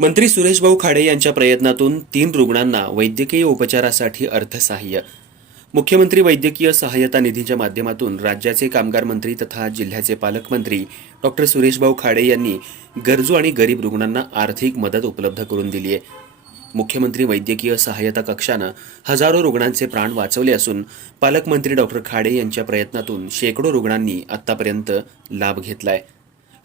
मंत्री सुरेशभाऊ खाडे यांच्या प्रयत्नातून 3 रुग्णांना वैद्यकीय उपचारासाठी अर्थसहाय्य. मुख्यमंत्री वैद्यकीय सहाय्यता निधीच्या माध्यमातून राज्याचे कामगार मंत्री तथा जिल्ह्याचे पालकमंत्री डॉ. सुरेशभाऊ खाडे यांनी गरजू आणि गरीब रुग्णांना आर्थिक मदत उपलब्ध करून दिली आहे. मुख्यमंत्री वैद्यकीय सहाय्यता कक्षानं हजारो रुग्णांचे प्राण वाचवले असून पालकमंत्री डॉ. खाडे यांच्या प्रयत्नातून शेकडो रुग्णांनी आतापर्यंत लाभ घेतलाय.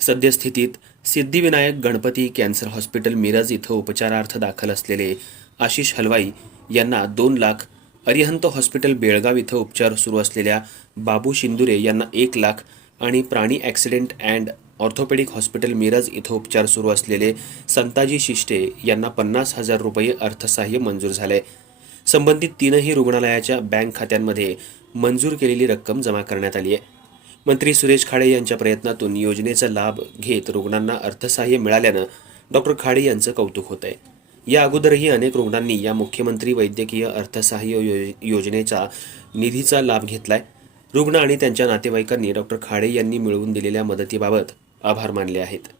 सद्यस्थितीत सिद्धिविनायक गणपती कॅन्सर हॉस्पिटल मिरज इथं उपचारार्थ दाखल असलेले आशिष हलवाई यांना 2 लाख, अरिहंत हॉस्पिटल बेळगाव इथं उपचार सुरू असलेल्या बाबू शिंदुरे यांना 1 लाख आणि प्राणी accident and orthopaedic hospital Miraj इथं उपचार सुरू असलेले संताजी शिष्टे यांना 50,000 रुपये अर्थसहाय्य मंजूर झाले. संबंधित 3ही रुग्णालयाच्या बँक खात्यांमध्ये मंजूर केलेली रक्कम जमा करण्यात आली आहे. मंत्री सुरेश खाडे यांच्या प्रयत्नातून योजनेचा लाभ घेत रुग्णांना अर्थसहाय्य मिळाल्यानं डॉ. खाडे यांचं कौतुक होत आहे. या अगोदरही अनेक रुग्णांनी या मुख्यमंत्री वैद्यकीय अर्थसहाय्य योजनेचा निधीचा लाभ घेतलाय. रुग्ण आणि त्यांच्या नातेवाईकांनी डॉ. खाडे यांनी मिळवून दिलेल्या मदतीबाबत आभार मानले आहेत.